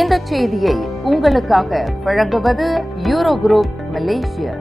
இந்த செய்தியை உங்களுக்காக வழங்குவது யூரோ குரூப் மலேசியா.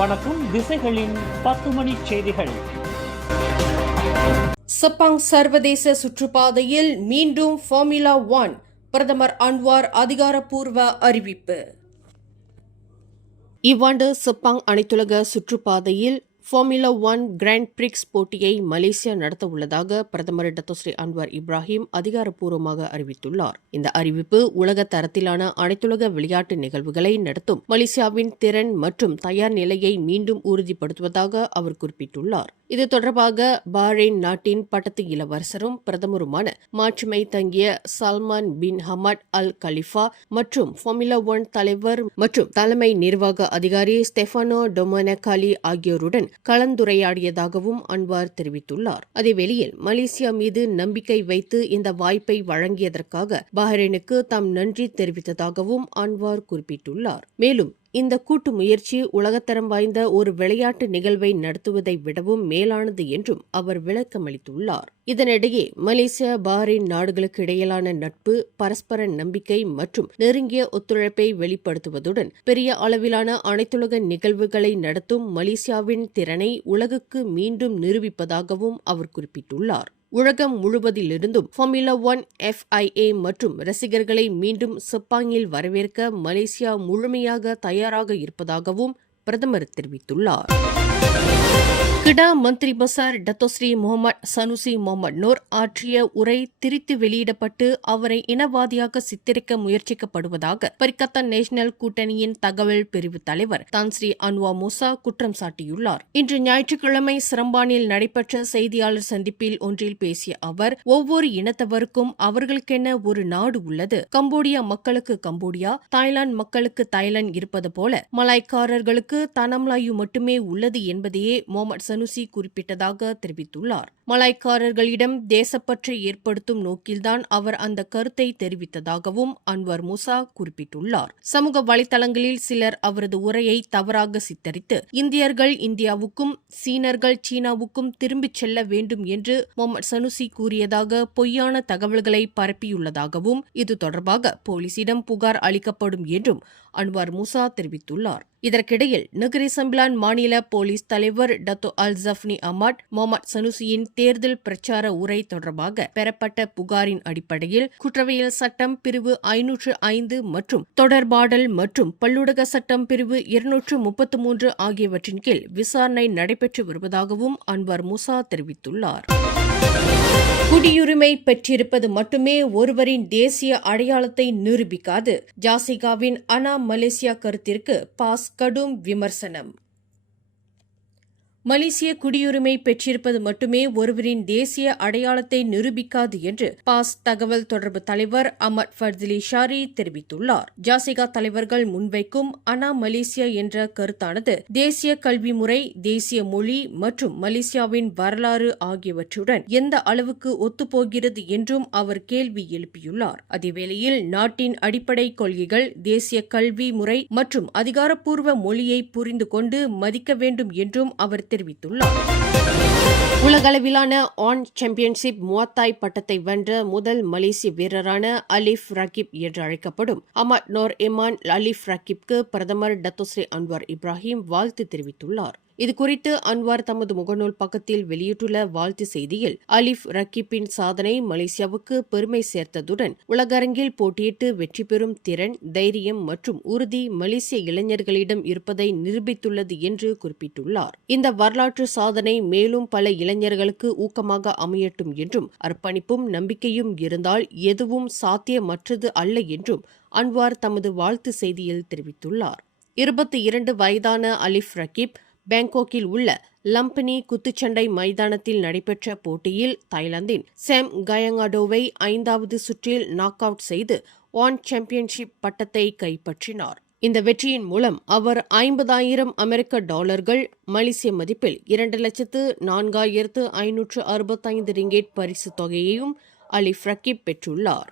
வணக்கம். திசைகளின் 10 மணி செய்திகள். செப்பாங் சர்வதேச சுற்றுப்பாதையில் மீண்டும் ஃபார்முலா 1, பிரதமர் அன்வார் அதிகாரப்பூர்வ அறிவிப்பு. இவ்வாண்டு செப்பாங் அனைத்துலக சுற்றுப்பாதையில் ஃபார்முலா 1 கிராண்ட் பிரிக்ஸ் போட்டியை மலேசியா நடத்த உள்ளதாக பிரதமர் டத்தோஸ்ரீ அன்வார் இப்ராஹிம் அதிகாரப்பூர்வமாக அறிவித்துள்ளார். இந்த அறிவிப்பு உலக தரத்திலான அனைத்துலக விளையாட்டு நிகழ்வுகளை நடத்தும் மலேசியாவின் திறன் மற்றும் தயார் நிலையை மீண்டும் உறுதிப்படுத்துவதாக அவர் குறிப்பிட்டுள்ளார். இது தொடர்பாக பஹ்ரைன் நாட்டின் பட்டத்து இளவரசரும் பிரதமருமான மாட்சிமை தங்கிய சல்மான் பின் ஹமட் அல் கலிஃபா மற்றும் ஃபார்முலா 1 தலைவர் மற்றும் தலைமை நிர்வாக அதிகாரி ஸ்டெஃபானோ டொமனகாலி ஆகியோருடன் கலந்துரையாடியதாகவும் அன்வார் தெரிவித்துள்ளார். அதேவேளையில் மலேசியா மீது நம்பிக்கை வைத்து இந்த வாய்ப்பை வழங்கியதற்காக பஹ்ரைனுக்கு தாம் நன்றி தெரிவித்ததாகவும் அன்வார் குறிப்பிட்டுள்ளார். மேலும் இந்த கூட்டு முயற்சி உலகத்தரம் வாய்ந்த ஒரு விளையாட்டு நிகழ்வை நடத்துவதை விடவும் மேலானது என்றும் அவர் விளக்கமளித்துள்ளார். இதனிடையே மலேசியா பஹ்ரைன் நாடுகளுக்கு இடையிலான நட்பு, பரஸ்பர நம்பிக்கை மற்றும் நெருங்கிய ஒத்துழைப்பை வெளிப்படுத்துவதுடன் பெரிய அளவிலான அனைத்துலக நிகழ்வுகளை நடத்தும் மலேசியாவின் திறனை உலகுக்கு மீண்டும் நிரூபிப்பதாகவும் அவர் குறிப்பிட்டுள்ளார். உலகம் முழுவதிலிருந்தும் ஃபார்முலா 1 FIA மற்றும் ரசிகர்களை மீண்டும் செப்பாங்கில் வரவேற்க மலேசியா முழுமையாக தயாராக இருப்பதாகவும் பிரதமர் தெரிவித்துள்ளார். கிடா மந்திரி பசார் Datuk Seri Muhammad Sanusi Muhammad Nor ஆற்றிய உரை திரித்து வெளியிடப்பட்டு அவரை இனவாதியாக சித்தரிக்க முயற்சிக்கப்படுவதாக பரிக்கத்தா நேஷனல் கூட்டணியின் தகவல் பிரிவு தலைவர் தான்ஸ்ரீ அன்வார் மூசா குற்றம் சாட்டியுள்ளார். இன்று ஞாயிற்றுக்கிழமை சிரம்பானில் நடைபெற்ற செய்தியாளர் சந்திப்பில் ஒன்றில் பேசிய அவர், ஒவ்வொரு இனத்தவருக்கும் அவர்களுக்கென ஒரு நாடு உள்ளது. கம்போடியா மக்களுக்கு கம்போடியா, தாய்லாந்து மக்களுக்கு தாய்லாந்து இருப்பது போல மலாய்க்காரர்களுக்கு தனம்லாயு மட்டுமே உள்ளது என்பதையே முகமது சனுசி குறிப்பிட்டதாக தெரிவித்துள்ளார். மலாய்க்காரர்களிடம் தேசப்பற்றை ஏற்படுத்தும் நோக்கில்தான் அவர் அந்த கருத்தை தெரிவித்ததாகவும் அன்வார் மூசா குறிப்பிட்டுள்ளார். சமூக வலைதளங்களில் சிலர் அவரது உரையை தவறாக சித்தரித்து இந்தியர்கள் இந்தியாவுக்கும் சீனர்கள் சீனாவுக்கும் திரும்பிச் செல்ல வேண்டும் என்று முகமது சனுசி கூறியதாக பொய்யான தகவல்களை பரப்பியுள்ளதாகவும் இது தொடர்பாக போலீசிடம் புகார் அளிக்கப்படும் என்றும் அன்வார் மூசா தெரிவித்துள்ளார். இதற்கிடையில் நகரி சம்பிலான் மாநில போலீஸ் தலைவர் டத்தோ அல் ஜஃப்னி அமாட் முகமது சனுசியின் தேர்தல் பிரச்சார உரை தொடர்பாக பெறப்பட்ட புகாரின் அடிப்படையில் குற்றவியல் சட்டம் பிரிவு 505 மற்றும் தொடர்பாடல் மற்றும் பல்லுடக சட்டம் பிரிவு 233 ஆகியவற்றின் கீழ் விசாரணை நடைபெற்று வருவதாகவும் அன்வார் மூசா தெரிவித்துள்ளார். குடியுரிமை பெற்றிருப்பது மட்டுமே ஒருவரின் தேசிய அடையாளத்தை நிரூபிக்காது. ஜாசிகாவின் அனா மலேசியா கருத்திற்கு பாஸ் கடும் விமர்சனம். மலேசிய குடியுரிமை பெற்றிருப்பது மட்டுமே ஒருவரின் தேசிய அடையாளத்தை நிரூபிக்காது என்று பாஸ் தகவல் தொடர்பு தலைவர் அமட் ஃபர்திலி ஷாரி தெரிவித்துள்ளார். ஜாசிகா தலைவர்கள் முன்வைக்கும் அனா மலேசியா என்ற கருத்தானது தேசிய கல்வி முறை, தேசிய மொழி மற்றும் மலேசியாவின் வரலாறு ஆகியவற்றுடன் எந்த அளவுக்கு ஒத்துப்போகிறது என்றும் அவர் கேள்வி எழுப்பியுள்ளார். அதேவேளையில் நாட்டின் அடிப்படை கொள்கைகள், தேசிய கல்வி முறை மற்றும் அதிகாரப்பூர்வ மொழியை புரிந்து கொண்டு மதிக்க வேண்டும் என்றும் அவர் தெரிவித்துள்ளார். உலகளவிலான ஆன் சாம்பியன்ஷிப் முவாத்தாய் பட்டத்தை வென்ற முதல் மலேசிய வீரரான அலிஃப் ரகிப் என்று அழைக்கப்படும் அமட் நோர் இமான் அலிஃப் ரகிப்க்கு பிரதமர் டத்தோஸ்ரீ அன்வார் இப்ராஹிம் வாழ்த்து தெரிவித்துள்ளார். இதுகுறித்து அன்வார் தமது முகநூல் பக்கத்தில் வெளியிட்டுள்ள வாழ்த்து செய்தியில், அலிஃப் ரகிப்பின் சாதனை மலேசியாவுக்கு பெருமை சேர்த்ததுடன் உலகரங்கில் போட்டியிட்டு வெற்றி பெறும் திறன், தைரியம் மற்றும் உறுதி மலேசிய இளைஞர்களிடம் இருப்பதை நிரூபித்துள்ளது என்று குறிப்பிட்டுள்ளார். இந்த வரலாற்று சாதனை மேலும் பல இளைஞர்களுக்கு ஊக்கமாக அமையட்டும் என்றும், அர்ப்பணிப்பும் நம்பிக்கையும் இருந்தால் எதுவும் சாத்தியமற்றது அல்ல என்றும் அன்வார் தமது வாழ்த்து செய்தியில் தெரிவித்துள்ளார். 22 வயதான அலிஃப் ரகிப் பாங்காக்கில் உள்ள லம்பனி குத்துச்சண்டை மைதானத்தில் நடைபெற்ற போட்டியில் தாய்லாந்தின் சாம் கயங்காடோவை 5வது சுற்றில் நாக் அவுட் செய்து ஆன் சாம்பியன்ஷிப் பட்டத்தை கைப்பற்றினார். இந்த வெற்றியின் மூலம் அவர் $50,000 மலேசிய மதிப்பில் 2,04,565 ரிங்கேட் பரிசு தொகையையும் அலிஃப் ரகிப் பெற்றுள்ளார்.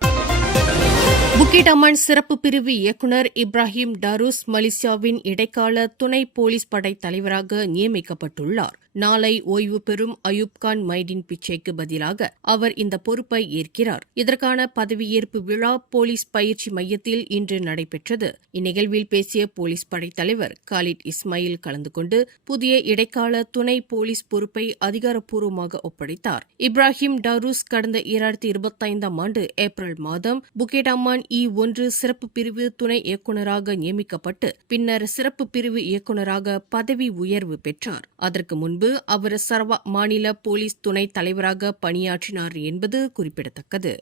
புக்கிட் அமான் சிறப்பு பிரிவு இயக்குநர் இப்ராஹிம் டாரூஸ் மலேசியாவின் இடைக்கால துணை போலீஸ் படை தலைவராக நியமிக்கப்பட்டுள்ளார். நாளை ஓய்வு பெறும் அயூப் கான் மைடின் பிச்சைக்கு பதிலாக அவர் இந்த பொறுப்பை ஏற்கிறார். இதற்கான பதவியேற்பு விழா போலீஸ் பயிற்சி மையத்தில் இன்று நடைபெற்றது. இந்நிகழ்வில் பேசிய போலீஸ் படை தலைவர் காலிட் இஸ்மாயில் கலந்து கொண்டு புதிய இடைக்கால துணை போலீஸ் பொறுப்பை அதிகாரப்பூர்வமாக ஒப்படைத்தார். இப்ராஹிம் டாரூஸ் கடந்த 2025 ஆண்டு ஏப்ரல் மாதம் புக்கிட் அமான் E1 சிறப்பு பிரிவு துணை இயக்குநராக நியமிக்கப்பட்டு பின்னர் சிறப்பு பிரிவு இயக்குநராக பதவி உயர்வு பெற்றார். அதற்கு முன்பு அவர் சரவாக் மாநில போலீஸ் துணை தலைவராக பணியாற்றினார் என்பது குறிப்பிடத்தக்கது.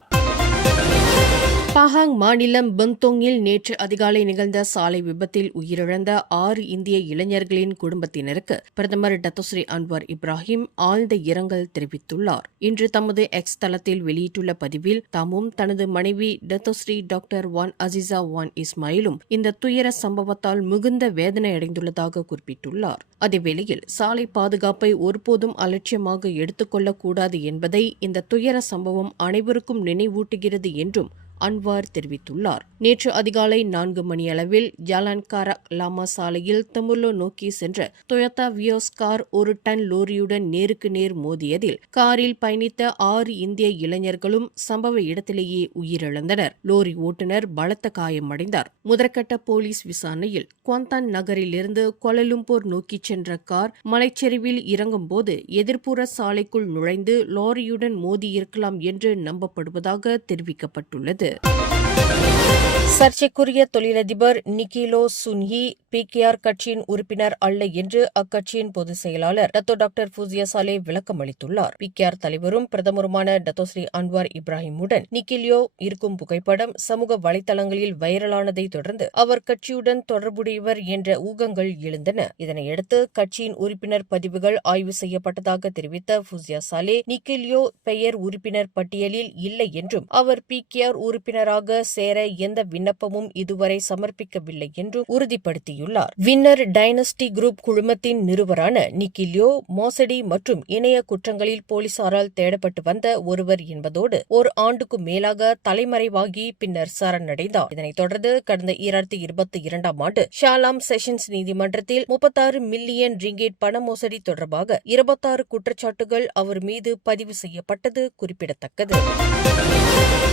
பாஹாங் மாநிலம் பெந்தோங்கில் நேற்று அதிகாலை நிகழ்ந்த சாலை விபத்தில் உயிரிழந்த 6 இந்திய இளைஞர்களின் குடும்பத்தினருக்கு பிரதமர் டத்தோஸ்ரீ அன்வார் இப்ராஹிம் ஆழ்ந்த இரங்கல் தெரிவித்துள்ளார். இன்று தமது எக்ஸ் தளத்தில் வெளியிட்டுள்ள பதிவில் தாமும் தனது மனைவி Datuk Seri doctor Wan Azizah Wan இஸ்மாயிலும் இந்த துயர சம்பவத்தால் மிகுந்த வேதனை அடைந்துள்ளதாக குறிப்பிட்டுள்ளார். அதேவேளையில் சாலை பாதுகாப்பை ஒருபோதும் அலட்சியமாக எடுத்துக்கொள்ளக்கூடாது என்பதை இந்த துயர சம்பவம் அனைவருக்கும் நினைவூட்டுகிறது என்றும் அன்வார் தெரிவித்துள்ளார். நேற்று அதிகாலை 4 மணியளவில் ஜாலான் காராக் லாமா சாலையில் தமுர்லோ நோக்கி சென்ற டொயோட்டா வியோஸ் கார் ஒரு டன் லோரியுடன் நேருக்கு நேர் மோதியதில் காரில் பயணித்த 6 இந்திய இளைஞர்களும் சம்பவ இடத்திலேயே உயிரிழந்தனர். லோரி ஓட்டுநர் பலத்த காயமடைந்தார். முதற்கட்ட போலீஸ் விசாரணையில் குவாந்தான் நகரிலிருந்து கோலாலம்பூர் நோக்கி சென்ற கார் மலைச்சரிவில் இறங்கும்போது எதிர்ப்புற சாலைக்குள் நுழைந்து லாரியுடன் மோதியிருக்கலாம் என்று நம்பப்படுவதாக தெரிவிக்கப்பட்டுள்ளது. சர்ச்சைக்குரிய தொழிலதிபர் நிகிலோ சுன்ஹி PKR கட்சியின் உறுப்பினர் அல்ல என்று அக்கட்சியின் பொதுச் செயலாளர் டாக்டர் ஃபூசியா சாலே விளக்கம் அளித்துள்ளார். PKR தலைவரும் பிரதமருமான டத்தோஸ்ரீ அன்வார் இப்ராஹிமுடன் நிகிலியோ இருக்கும் புகைப்படம் சமூக வலைதளங்களில் வைரலானதை தொடர்ந்து அவர் கட்சியுடன் தொடர்புடையவர் என்ற ஊகங்கள் எழுந்தன. இதனையடுத்து கட்சியின் உறுப்பினர் பதிவுகள் ஆய்வு செய்யப்பட்டதாக தெரிவித்த ஃபூசியா சாலே நிகிலியோ பெயர் உறுப்பினர் பட்டியலில் இல்லை என்றும் அவர் PKR உறுப்பினராக சேர எந்த விண்ணப்பமும் இதுவரை சமர்ப்பிக்கவில்லை என்றும் உறுதிப்படுத்தியுள்ளார். வின்னர் டைனஸ்டி குரூப் குழுமத்தின் நிறுவரான நிகிலியோ மோசடி மற்றும் இணைய குற்றங்களில் போலீசாரால் தேடப்பட்டு வந்த ஒருவர் என்பதோடு ஒரு ஆண்டுக்கு மேலாக தலைமறைவாகி பின்னர் சரணடைந்தார். இதனைத் தொடர்ந்து கடந்த 2022 ஆண்டு ஷாலாம் செஷன்ஸ் நீதிமன்றத்தில் 36 மில்லியன் ரிங்கேட் பண மோசடி தொடர்பாக 26 குற்றச்சாட்டுகள் அவர் மீது பதிவு செய்யப்பட்டது குறிப்பிடத்தக்கது.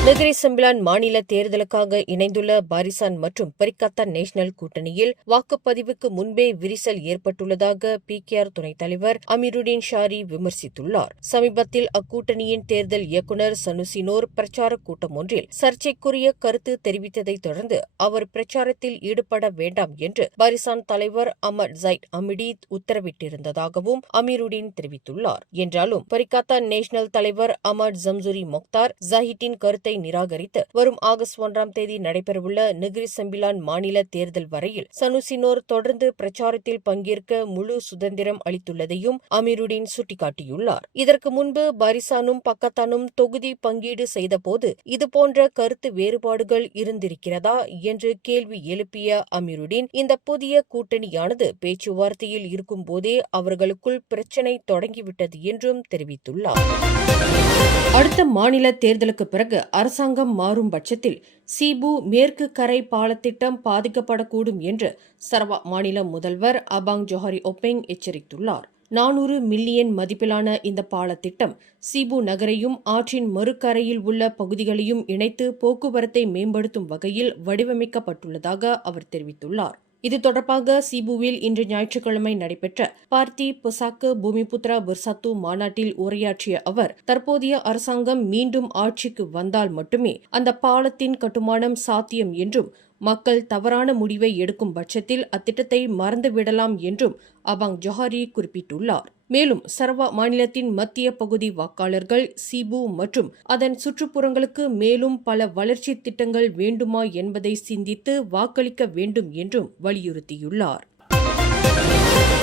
நெகிரி செம்பிலான் மாநில தேர்தலுக்காக இணைந்துள்ள பாரிசான் மற்றும் பரிகத்தான் நேஷனல் கூட்டணியில் வாக்குப்பதிவுக்கு முன்பே விரிசல் ஏற்பட்டுள்ளதாக PKR துணைத் தலைவர் அமீருடீன் ஷாரி விமர்சித்துள்ளார். சமீபத்தில் அக்கூட்டணியின் தேர்தல் இயக்குநர் சனுசினோர் பிரச்சார கூட்டம் ஒன்றில் சர்ச்சைக்குரிய கருத்து தெரிவித்ததைத் தொடர்ந்து அவர் பிரச்சாரத்தில் ஈடுபட வேண்டாம் என்று பாரிசான் தலைவர் அமர் ஜைட் அமிடி உத்தரவிட்டிருந்ததாகவும் அமீருடீன் தெரிவித்துள்ளார். என்றாலும் பரிகத்தான் நேஷனல் தலைவர் அமர் ஜம்சுரி மொக்தார் ஜஹிட்டின் கருத்தை நிராகரித்து வரும் ஆகஸ்ட் 1ஆம் தேதி நடைபெறவுள்ள நெகிரி செம்பிலான் மாநில தேர்தல் வரையில் சனுசினோர் தொடர்ந்து பிரச்சாரத்தில் பங்கேற்க முழு சுதந்திரம் அளித்துள்ளதையும் அமீருடீன் சுட்டிக்காட்டியுள்ளார். இதற்கு முன்பு பாரிசானும் பக்கத்தானும் தொகுதி பங்கீடு செய்தபோது இதுபோன்ற கருத்து வேறுபாடுகள் இருந்திருக்கிறதா என்று கேள்வி எழுப்பிய அமீருடீன் இந்த புதிய கூட்டணியானது பேச்சுவார்த்தையில் இருக்கும் போதே அவர்களுக்குள் பிரச்சினை தொடங்கிவிட்டது என்றும் தெரிவித்துள்ளார். அடுத்த மாநில தேர்தலுக்கு பிறகு அரசாங்கம் மாறும் பட்சத்தில் சீபு மேற்கு கரை பாலத்திட்டம் பாதிக்கப்படக்கூடும் என்று சரவாக் மாநில முதல்வர் அபாங் ஜோஹரி ஒபெங் எச்சரித்துள்ளார். 400 மில்லியன் மதிப்பிலான இந்த பாலத்திட்டம் சீபு நகரையும் ஆற்றின் மறுகரையில் உள்ள பகுதிகளையும் இணைத்து போக்குவரத்தை மேம்படுத்தும் வகையில் வடிவமைக்கப்பட்டுள்ளதாக அவர் தெரிவித்துள்ளார். இது தொடர்பாக சீபுவில் இன்று ஞாயிற்றுக்கிழமை நடைபெற்ற பார்த்தி பொசாக்கு பூமிபுத்ரா பிர்சாத்து மாநாட்டில் உரையாற்றிய அவர் தற்போதைய அரசாங்கம் மீண்டும் ஆட்சிக்கு வந்தால் மட்டுமே அந்த பாலத்தின் கட்டுமானம் சாத்தியம் என்றும் மக்கள் தவறான முடிவை எடுக்கும் பட்சத்தில் அத்திட்டத்தை மறந்துவிடலாம் என்றும் அபாங் ஜோஹரி குறிப்பிட்டுள்ளார். மேலும் சரவாக் மாநிலத்தின் மத்திய பகுதி வாக்காளர்கள் சீபு மற்றும் அதன் சுற்றுப்புறங்களுக்கு மேலும் பல வளர்ச்சி திட்டங்கள் வேண்டுமா என்பதை சிந்தித்து வாக்களிக்க வேண்டும் என்றும் வலியுறுத்தியுள்ளார்.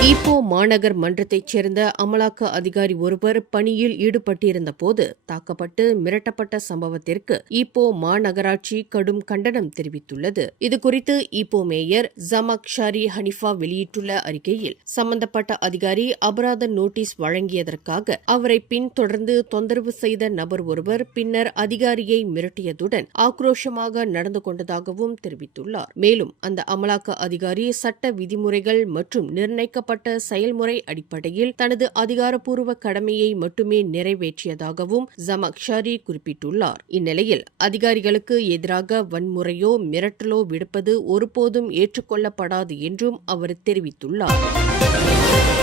ஈப்போ மாநகர் மன்றத்தைச் சேர்ந்த அமலாக்க அதிகாரி ஒருவர் பணியில் ஈடுபட்டிருந்த போது தாக்கப்பட்டு மிரட்டப்பட்ட சம்பவத்திற்கு ஈப்போ மாநகராட்சி கடும் கண்டனம் தெரிவித்துள்ளது. இதுகுறித்து ஈப்போ மேயர் ஜமாக் ஷாரி ஹனிஃபா வெளியிட்டுள்ள அறிக்கையில், சம்பந்தப்பட்ட அதிகாரி அபராத நோட்டீஸ் வழங்கியதற்காக அவரை பின்தொடர்ந்து தொந்தரவு செய்த நபர் ஒருவர் பின்னர் அதிகாரியை மிரட்டியதுடன் ஆக்ரோஷமாக நடந்து கொண்டதாகவும் தெரிவித்துள்ளார். மேலும் அந்த அமலாக்க அதிகாரி சட்ட விதிமுறைகள் மற்றும் நிர்ணயிக்கப்பட்ட செயல்முறை அடிப்படையில் தனது அதிகாரப்பூர்வ கடமையை மட்டுமே நிறைவேற்றியதாகவும் ஜமாக் ஷாரி குறிப்பிட்டுள்ளார். இந்நிலையில் அதிகாரிகளுக்கு எதிராக வன்முறையோ மிரட்டலோ விடுப்பது ஒருபோதும் ஏற்றுக்கொள்ளப்படாது என்றும் அவர் தெரிவித்துள்ளார்.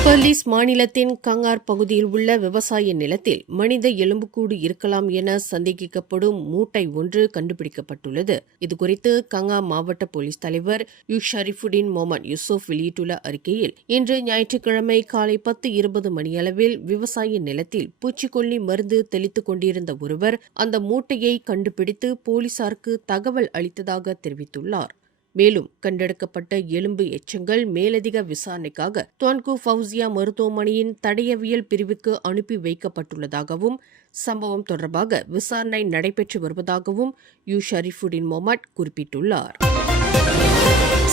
பெர்லிஸ் மாநிலத்தின் கங்கார் பகுதியில் உள்ள விவசாய நிலத்தில் மனித எலும்புக்கூடு இருக்கலாம் என சந்தேகிக்கப்படும் மூட்டை ஒன்று கண்டுபிடிக்கப்பட்டுள்ளது. இதுகுறித்து கங்கா மாவட்ட போலீஸ் தலைவர் ஷரீஃபுடின் முகமது யூசுப் வெளியிட்டுள்ள அறிக்கையில், இன்று ஞாயிற்றுக்கிழமை காலை 10:20 மணியளவில் விவசாய நிலத்தில் பூச்சிக்கொல்லி மருந்து தெளித்துக் கொண்டிருந்த ஒருவர் அந்த மூட்டையை கண்டுபிடித்து போலீசாருக்கு தகவல் அளித்ததாக தெரிவித்துள்ளார். மேலும் கண்டெடுக்கப்பட்ட எலும்பு எச்சங்கள் மேலதிக விசாரணைக்காக துவான்கு ஃபவுசியா மருத்துவமனையின் தடயவியல் பிரிவுக்கு அனுப்பி வைக்கப்பட்டுள்ளதாகவும் சம்பவம் தொடர்பாக விசாரணை நடைபெற்று வருவதாகவும் ஷரீஃபுடின் முகமது குறிப்பிட்டுள்ளார்.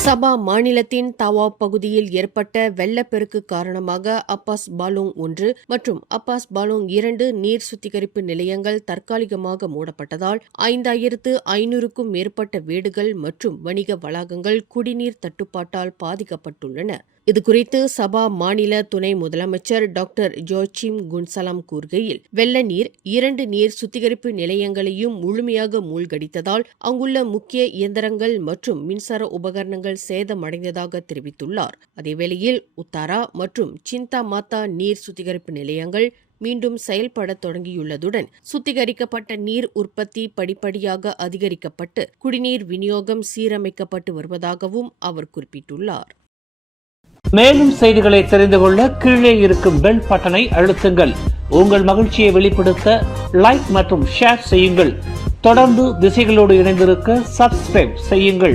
சபா மாநிலத்தின் தவா பகுதியில் ஏற்பட்ட வெள்ளப்பெருக்கு காரணமாக அப்பாஸ் பாலோங் 1 மற்றும் அப்பாஸ் பாலோங் 2 நீர் சுத்திகரிப்பு நிலையங்கள் தற்காலிகமாக மூடப்பட்டதால் 5500க்கும் மேற்பட்ட வீடுகள் மற்றும் வணிக வளாகங்கள் குடிநீர் தட்டுப்பாட்டால் பாதிக்கப்பட்டுள்ளன. இதுகுறித்து சபா மாநில துணை முதலமைச்சர் டாக்டர் ஜோச்சிம் குன்சலாம் கூறுகையில், வெள்ள நீர் 2 நீர் சுத்திகரிப்பு நிலையங்களையும் முழுமையாக மூழ்கடித்ததால் அங்குள்ள முக்கிய இயந்திரங்கள் மற்றும் மின்சார உபகரணங்கள் சேதமடைந்ததாக தெரிவித்துள்ளார். அதேவேளையில் உத்தாரா மற்றும் சிந்தா மாத்தா நீர் சுத்திகரிப்பு நிலையங்கள் மீண்டும் செயல்பட தொடங்கியுள்ளதுடன் சுத்திகரிக்கப்பட்ட நீர் உற்பத்தி படிப்படியாக அதிகரிக்கப்பட்டு குடிநீர் விநியோகம் சீரமைக்கப்பட்டு வருவதாகவும் அவர் குறிப்பிட்டுள்ளார். மேலும் செய்திகளை தெரிந்து கொள்ள கீழே இருக்கும் பெல் பட்டனை அழுத்துங்கள். உங்கள் மகிழ்ச்சியை வெளிப்படுத்த லைக் மற்றும் ஷேர் செய்யுங்கள். தொடர்ந்து திசைகளோடு இணைந்திருக்க சப்ஸ்கிரைப் செய்யுங்கள்.